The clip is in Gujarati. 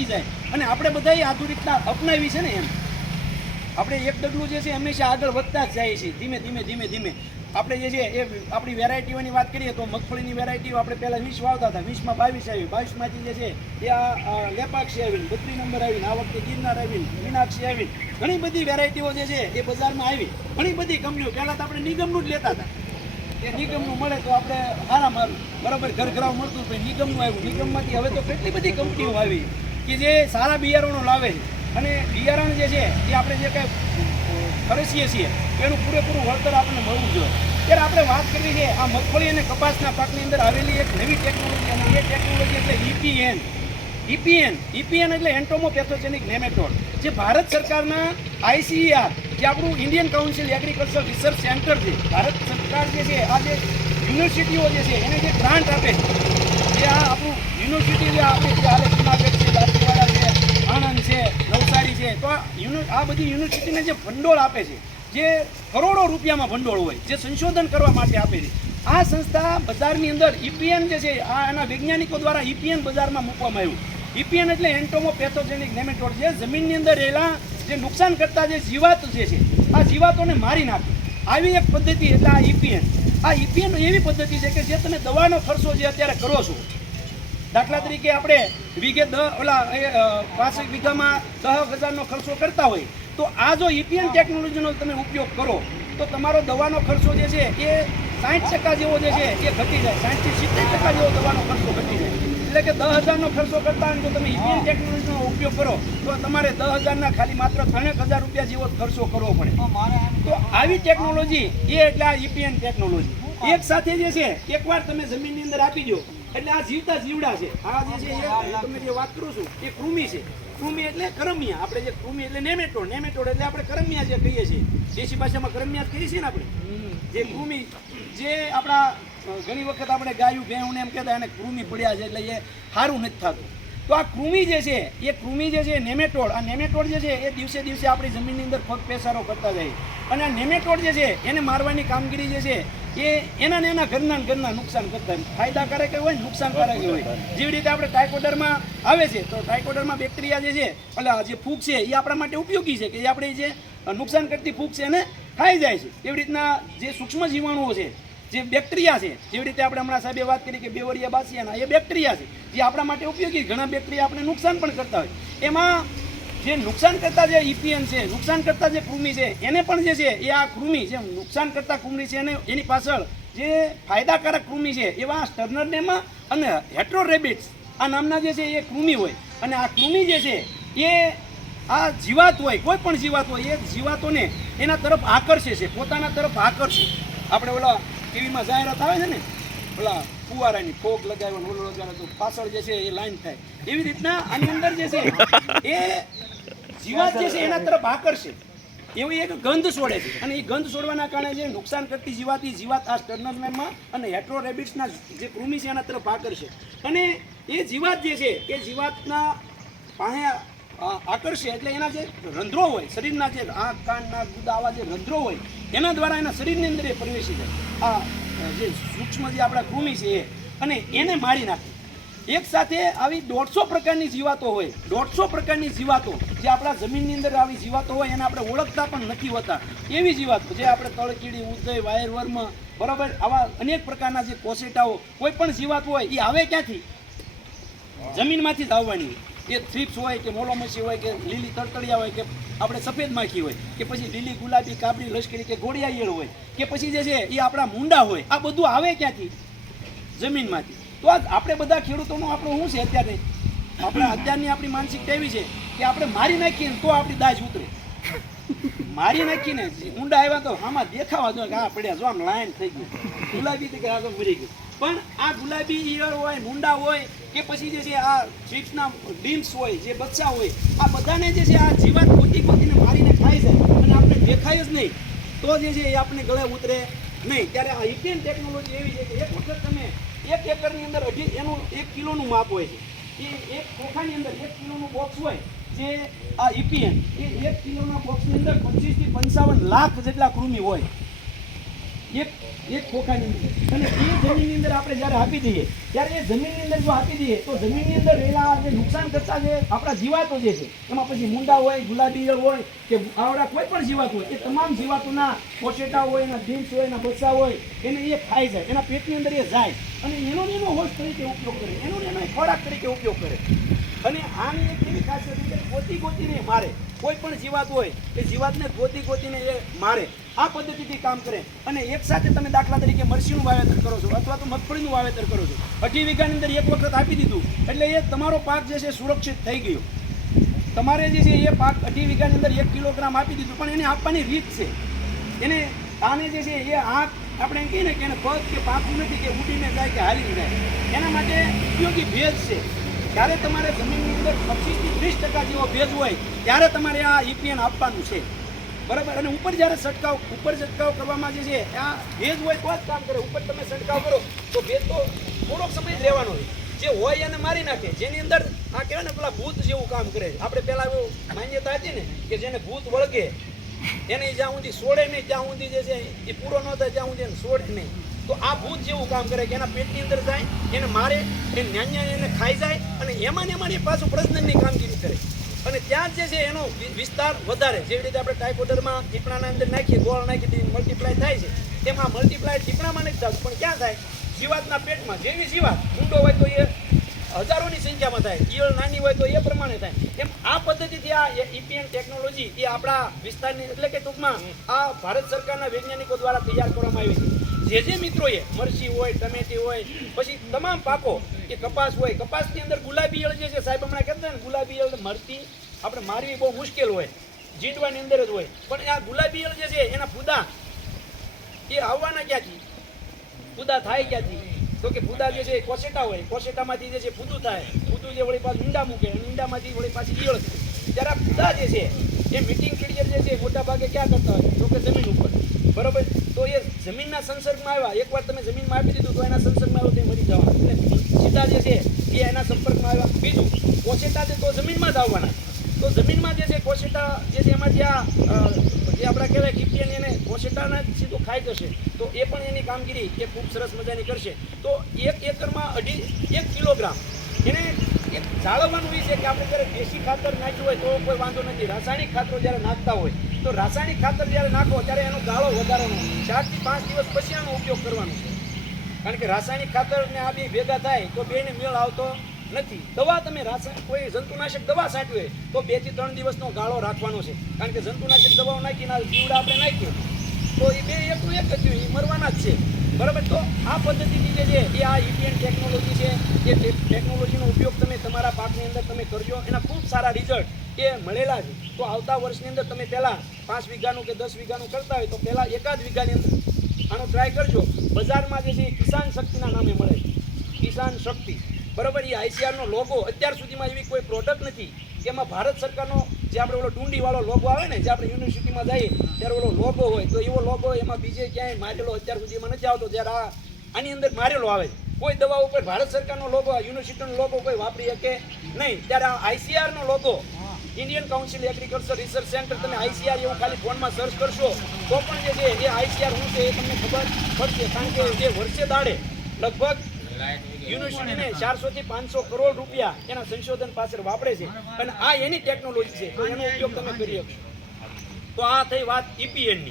વધતી જાય. અને આપણે બધાએ આધુનિકતા અપનાવી છે ને એમ. આપણે એક ડગલું જે છે, હંમેશા આગળ વધતા જ જાય છે. ધીમે ધીમે ધીમે ધીમે. આપણે જે છે, એ આપણી વેરાયટીઓની વાત કરીએ તો મગફળીની વેરાયટીઓ આપણે પહેલાં વીસ વાવતા હતા. વીસમાં બાવીસ આવી. બાવીસમાંથી જે છે, એ આ લેપાક્ષી આવી બત્રી નંબર આવીને, આ વખતે ગિરનાર આવી મીનાક્ષી આવી ઘણી બધી વેરાયટીઓ જે છે, એ બજારમાં આવી. ઘણી બધી કંપનીઓ. પહેલાં તો આપણે નિગમનું જ લેતા હતા. એ નિગમનું મળે તો આપણે સારા મારું બરાબર, ઘર, ઘરાવ મળતું હતું નિગમનું આવ્યું. નિગમમાંથી હવે તો કેટલી બધી કંપનીઓ આવી. કે જે સારા બિયારણો લાવે છે. અને બિયારણ જે છે, એ આપણે જે કંઈ ખરીદીએ છીએ, એનું પૂરેપૂરું વળતર આપણને મળવું જોઈએ. ત્યારે આપણે વાત કરવી છે, આ મગફળી અને કપાસના પાકની અંદર આવેલી એક નવી ટેકનોલોજી અને એ ટેકનોલોજી એટલે ઈપીએન ઈપીએન ઈપીએન એટલે એન્ટોમોપેથોજેનિક નેમેટોડ, જે ભારત સરકારના આઈસીઈઆર જે આપણું Indian council agriculture research centre છે. ભારત સરકાર જે છે, આ જે યુનિવર્સિટીઓ જે છે, એને જે ગ્રાન્ટ આપે છે જે આ આપણું યુનિવર્સિટી જે આપે છે દાંતીવાડા છે આણંદ છે નવસારી છે તો આ બધી યુનિવર્સિટીને જે ભંડોળ આપે છે, જે કરોડો રૂપિયામાં ભંડોળ હોય, જે સંશોધન કરવા માટે આપે છે, આ સંસ્થા બજારની અંદર ઇપીએન જે છે, આ એના વૈજ્ઞાનિકો દ્વારા ઈપીએન બજારમાં મૂકવામાં આવ્યું. ઈપીએન એટલે એન્ટોમોપેથોજેનિક નેમેટોડ છે. જમીનની અંદર રહેલા જે નુકસાન કરતા જે જીવાત જે છે, આ જીવાતોને મારી નાખે. આવી એક પદ્ધતિ એટલે આ ઈપીએન. આ ઈપીએન એવી પદ્ધતિ છે કે જે તમે દવાનો ખર્ચો જે અત્યારે કરો છો દાખલા તરીકે આપણે વીઘે દ ઓલા પાંસઠ વીઘામાં દસ હજારનો ખર્ચો કરતા હોય તો આ જો ઇપીએન ટેકનોલોજીનો તમે ઉપયોગ કરો તો તમારો દવાનો ખર્ચો જે છે એ સાઠ ટકા જેવો જે છે એ ઘટી જાય. સાઠથી સિત્તેર ટકા જેવો દવાનો ખર્ચો ઘટી જાય. એટલે કે દસ હજારનો ખર્ચો કરતા જો તમે ઇપીએન ટેકનોલોજીનો ઉપયોગ કરો તો તમારે દસ હજારના ખાલી માત્ર ત્રણેક હજાર રૂપિયા જેવો ખર્ચો કરવો પડે. તો આવી ટેકનોલોજી એ એટલે આ ઇપીએન ટેકનોલોજી. એક સાથે જે છે એકવાર તમે જમીનની અંદર આપી દો. એટલે આ જીવતા જીવડા છે. આ જે છે તમે જે વાત કરું છું, એ કૃમિ છે. કૃમિ એટલે કરમિયા. આપણે જે કૃમિ એટલે નેમેટોડ. નેમેટોડ એટલે આપણે કરમિયા જે કહીએ છીએ. દેશી ભાષામાં કરમિયા કહીએ છીએ ને આપણે? જે કૃમિ, જે આપણા ઘણી વખત આપણે ગાયું ભેહું એમ કહેતા એને કૃમિ પડ્યા છે એટલે એ સારું નથી થતું. તો આ કૃમિ જે છે, એ કૃમિ જે છે, નેમેટોડ. આ નેમેટોડ જે છે, એ દિવસે દિવસે આપણી જમીનની અંદર પગ પેસારો કરતા જાય. અને આ નેમેટોડ જે છે, એને મારવાની કામગીરી જે છે એ એના ને એના ઘરના ઘરના નુકસાન કરતા. ફાયદાકારક હોય ને નુકસાનકારક હોય. જેવી રીતે આપણે ટાઇકોડરમાં આવે છે, તો ટાઇકોડરમાં બેક્ટેરિયા જે છે, એટલે જે ફૂગ છે, એ આપણા માટે ઉપયોગી છે કે એ આપણે જે નુકસાન કરતી ફૂગ છે એને ખાઈ જાય છે. એવી રીતના જે સૂક્ષ્મ જીવાણુઓ છે, જે બેક્ટેરિયા છે, જેવી રીતે આપણે હમણાં સાહેબે વાત કરી કે બેવરિયા બાસિયાના, એ બેક્ટેરિયા છે, જે આપણા માટે ઉપયોગી ઘણા બેક્ટેરિયા આપણે નુકસાન પણ કરતા હોય. એમાં જે નુકસાન કરતા જે ઈપીએન છે, નુકસાન કરતા જે કૃમિ છે, એને પણ જે છે, એ આ કૃમિ જે નુકસાન કરતા કૃમિ છે અને એની પાછળ જે ફાયદાકારક કૃમિ છે, એવા સ્ટર્નર સ્ટર્નરનેમાં અને હેટ્રોરેબિટ્સ આ નામના જે છે, એ કૃમિ હોય. અને આ કૃમિ જે છે, એ આ જીવાત હોય, કોઈ પણ જીવાત હોય, એ જીવાતોને એના તરફ આકર્ષે છે, પોતાના તરફ આકર્ષે આપણે ઓલા ટીવીમાં જાહેરાત આવે છે ને, ઓલા ફુવારાની ફોક લગાવ્યો ઓલો લગાવ્યો પાછળ જે છે, એ લાઈન થાય. એવી રીતના આની અંદર જે છે, એ જીવાત જે છે એના તરફ આકર્ષે. એવી એક ગંધ છોડે છે. અને એ ગંધ છોડવાના કારણે જે નુકસાન કરતી જીવાત જીવાત આ સ્ટર્નરમેનમાં અને હેટ્રોરેબિટ્સના જે કૃમિ છે એના તરફ આકર્ષે. અને એ જીવાત જે છે, એ જીવાતના પાસે આકર્ષે એટલે એના જે રંધ્રો હોય, શરીરના જે આંખ કાનના ગુદા આવા જે રંધ્રો હોય, એના દ્વારા એના શરીરની અંદર એ પ્રવેશી જાય. આ જે સૂક્ષ્મ જે આપણા કૃમિ છે એ, અને એને મારી નાખે. એક સાથે આવી દોઢસો પ્રકારની જીવાતો હોય, દોઢસો પ્રકારની જીવાતો જે આપણા જમીનની અંદર આવી જીવાતો હોય એને આપણે ઓળખતા પણ નથી હોતા. એવી જીવાતો જે આપણે તળકીડી, ઉદય વાયરવર્મ બરાબર આવા અનેક પ્રકારના જે કોસેટાઓ કોઈ પણ જીવાત હોય, એ આવે ક્યાંથી? જમીનમાંથી જ આવવાની. એ થ્રીપ્સ હોય કે મોલોમસી હોય કે લીલી તડતડિયા હોય કે આપણે સફેદ માખી હોય, કે પછી લીલી ગુલાબી, કાબરી, લશ્કરી કે ઘોડિયા ઈયળ હોય, કે પછી જે છે એ આપણા મુંડા હોય, આ બધું આવે ક્યાંથી? જમીનમાંથી. તો આ આપણે બધા ખેડૂતોનું આપણું શું છે અત્યારે? આપણે અત્યારની આપણી માનસિકતા એવી છે કે આપણે મારી નાખીએ તો આપણી દાજ ઉતરે. મારી નાખીને ઊંડા આવ્યા તો આમાં દેખાવા જો આ પડ્યા જો આમ લાઈન થઈ ગયું. ગુલાબી થી આ તો મરી ગયું. પણ આ ગુલાબી ઈયળ હોય, મુંડા હોય કે પછી જે છે આ ચીપ્સના ડીમ્સ હોય, જે બચ્ચા હોય, આ બધાને જે છે આ જીવાત ખોટી ગોતીને મારીને ખાઈ જાય અને આપણે દેખાય જ નહીં. તો જે છે એ આપણે ગળે ઉતરે નહીં. ત્યારે આ ઇન્ડિયન ટેકનોલોજી એવી છે કે એક વખત તમે એક એકરની અંદર અઢી, એનું એક કિલોનું માપ હોય છે. એ એક ખોખાની અંદર એક કિલોનું બોક્સ હોય જે આ ઇપીએન એ એક કિલોના બોક્સની અંદર પચીસથી પંચાવન લાખ જેટલા કૃમિ હોય. એક એક ખોખાની અંદર. અને એ જમીનની અંદર આપણે જ્યારે આપી દઈએ, ત્યારે એ જમીનની અંદર જો આપી દઈએ, તો જમીનની અંદર રહેલા જે નુકસાન કરતા જે આપણા જીવાતો જે છે, એમાં પછી મુંડા હોય, ગુલાબી હોય, કે આવડા કોઈ પણ જીવાત હોય, એ તમામ જીવાતોના પોટેટા હોય, એના ડીમ્સ હોય, એના બચ્ચા હોય, એને એ ખાઈ જાય, એના પેટની અંદર એ જાય. અને એનો એનો હોશ તરીકે ઉપયોગ કરે, એનો એનો ખોરાક તરીકે ઉપયોગ કરે. અને આની એક એવી ખાસિયત છે કે ગોતી ગોતીને મારે. કોઈ પણ જીવાત હોય, એ જીવાતને ગોતી ગોતીને એ મારે. આ પદ્ધતિથી કામ કરે. અને એક સાથે તમે દાખલા તરીકે મરસીનું વાવેતર કરો છો, અથવા તો મગફળીનું વાવેતર કરો છો. અઢી વીઘાની અંદર એક વખત આપી દીધું, એટલે એ તમારો પાક જે છે સુરક્ષિત થઈ ગયો. તમારે જે છે એ પાક અઢી વીઘાની અંદર એક કિલોગ્રામ આપી દીધું, પણ એને આપવાની રીત છે. એને આને જે છે એ આંખ, આપણે કહીએ ને કે એને પગ કે પાકું નથી કે ઉડીને જાય કે હાલી જાય. એના માટે ઉપયોગી ભેજ છે. જ્યારે તમારે જમીનની અંદર પચીસથી ત્રીસ ટકા જેવો ભેજ હોય ત્યારે તમારે આ ઈપીએન આપવાનું છે. બરાબર? અને ઉપર જ્યારે છંટકાવ, ઉપર છંટકાવ કરવામાં જે છે, આ ભેજ હોય તો જ કામ કરે. ઉપર તમે છંટકાવ કરો, તો ભેજ તો થોડોક સમય જ રહેવાનો હોય. જે હોય એને મારી નાખે. જેની અંદર આ કહેવાય ને પેલા ભૂત જેવું કામ કરે. આપણે પહેલાં એવું માન્યતા હતી ને કે જેને ભૂત વળગે, એને જ્યાં સુધી સોડે નહીં, ત્યાં સુધી જે છે, એ પૂરો ન થાય, ત્યાં સુધી એને સોડે નહીં. તો આ ભૂત જેવું કામ કરે કે એના પેટની અંદર જાય, એને મારે એ ન્યાન્ય એને ખાઈ જાય, અને એમાં ને એમાં એ પાછું પ્રજનનની કામગીરી કરે. અને ત્યાં જ છે એનો વિસ્તાર વધારે. જેવી રીતે આપણે ટાઈકોડરમાં ટીપણાના અંદર નાખીએ, ગોળ નાખી મલ્ટીપ્લાય થાય છે. તેમાં મલ્ટીપ્લાય ટીપણામાં નથી થતું પણ ક્યાં થાય? જીવાતના પેટમાં. જેવી જીવાત, ઊંડો હોય તો એ હજારોની સંખ્યામાં થાય. ઈયળ નાની હોય તો એ પ્રમાણે થાય. એમ આ પદ્ધતિથી આ ઈપીએન ટેકનોલોજી એ આપણા વિસ્તારની, એટલે કે ટૂંકમાં આ ભારત સરકારના વૈજ્ઞાનિકો દ્વારા તૈયાર કરવામાં આવી છે. જે જે મિત્રોએ મરચી હોય, ટમેટી હોય, પછી તમામ પાકો કે કપાસ હોય, કપાસની અંદર ગુલાબી ઈયળ જે છે સાહેબ હમણાં કહેતા ને ગુલાબી ઈયળ મરતી આપણે મારવી બહુ મુશ્કેલ હોય જીંડવાની અંદર જ હોય. પણ આ ગુલાબી ઈયળ જે છે એના ફૂદા એ આવવાના ક્યાંથી? ફૂદા થાય ક્યાંથી? તો કે ફૂદા જે છે કોસેટા હોય, કોસેટામાંથી જે છે ફૂદું થાય. ફૂદું જે વળી પાછું ઈંડા મૂકે, ઈંડામાંથી વળી પાછી ઈયળ ત્યારે આ ફૂદા જે છે, એ મીટિંગ પીરિયડ જે છે મોટા ભાગે ક્યાં કરતા હોય? તો કે જમીન ઉપર. બરોબર? તો એ જમીનના સંસર્ગમાં આવ્યા. એકવાર તમે જમીનમાં આપી દીધું તો એના સંસર્ગમાં આવ્યો તે મરી જવાના. એટલે સીધા જે છે એ એના સંપર્કમાં આવ્યા. બીજું કોશેટા છે તો જમીનમાં જ આવવાના. તો જમીનમાં જે છે કોસેટા જે છે એમાં જે આ જે આપણે કહેવાય કિપિયન એને કોશેટાના સીધું ખાઈ જશે. તો એ પણ એની કામગીરી એ ખૂબ સરસ મજાની કરશે. તો એક એકરમાં અઢી, એક કિલોગ્રામ. એને એક જાળવવાનું એ છે કે આપણે જ્યારે દેશી ખાતર નાખ્યું હોય તો કોઈ વાંધો નથી. રાસાયણિક ખાતરો જ્યારે નાખતા હોય તો રાસાયણિક ખાતર જ્યારે નાખો ત્યારે એનો ગાળો વધારવાનો. ચારથી પાંચ દિવસ પછી આનો ઉપયોગ કરવાનો છે. કારણ કે રાસાયણિક ખાતર ને આ બે ભેગા થાય તો બેને મેળ આવતો નથી. દવા તમે રાસાયણિક કોઈ જંતુનાશક દવા છાંટવી તો બેથી ત્રણ દિવસનો ગાળો રાખવાનો છે. કારણ કે જંતુનાશક દવાઓ નાખીને જીવડા આપણે નાખીએ. તો એ બે એકનું એક જ થયું, એ મરવાના જ છે. બરાબર? તો આ પદ્ધતિથી જે છે એ આ ઈપીએન ટેકનોલોજી છે એ ટેકનોલોજીનો ઉપયોગ તમે તમારા પાકની અંદર તમે કરજો. એના ખૂબ સારા રિઝલ્ટ એ મળેલા છે. તો આવતા વર્ષની અંદર તમે પહેલાં પાંચ વીઘાનું કે દસ વીઘાનું કરતા હોય તો પહેલાં એકાદ વીઘાની અંદર આનો ટ્રાય કરજો. બજારમાં જે છે એ કિસાન શક્તિના નામે મળે છે. કિસાન શક્તિ. બરાબર, એ આઈસીઆરનો લોગો અત્યાર સુધીમાં એવી કોઈ પ્રોડક્ટ નથી. કે એમાં ભારત સરકારનો જે આપણે ઓલો ટુંડીવાળો લોગો આવે ને, જે આપણે યુનિવર્સિટીમાં જઈએ, ત્યારે ઓલો લોગો હોય. તો એવો લોગો એમાં બીજે ક્યાંય મારેલો અત્યાર સુધીમાં નથી આવતો. જ્યારે આ આની અંદર મારેલો આવે. કોઈ દવા ઉપર ભારત સરકારનો લોગો યુનિવર્સિટીનો લોગો કોઈ વાપરી શકે નહીં. ત્યારે આ આઈસીઆરનો logo Indian council agriculture research centre તમે આઈસીઆર એવું ખાલી ફોનમાં સર્ચ કરશો, તો પણ જે છે, એ આઈસીઆર શું છે એ તમને ખબર પડશે. કારણ કે જે વર્ષે દાડે લગભગ યુનિવર્સિટીને ચારસોથી પાંચસો કરોડ રૂપિયા એના સંશોધન પાછળ વાપરે છે. અને આ એની ટેકનોલોજી છે, તો એનો ઉપયોગ તમે કરી શકો તો આ થઈ વાત ઈપીએનની.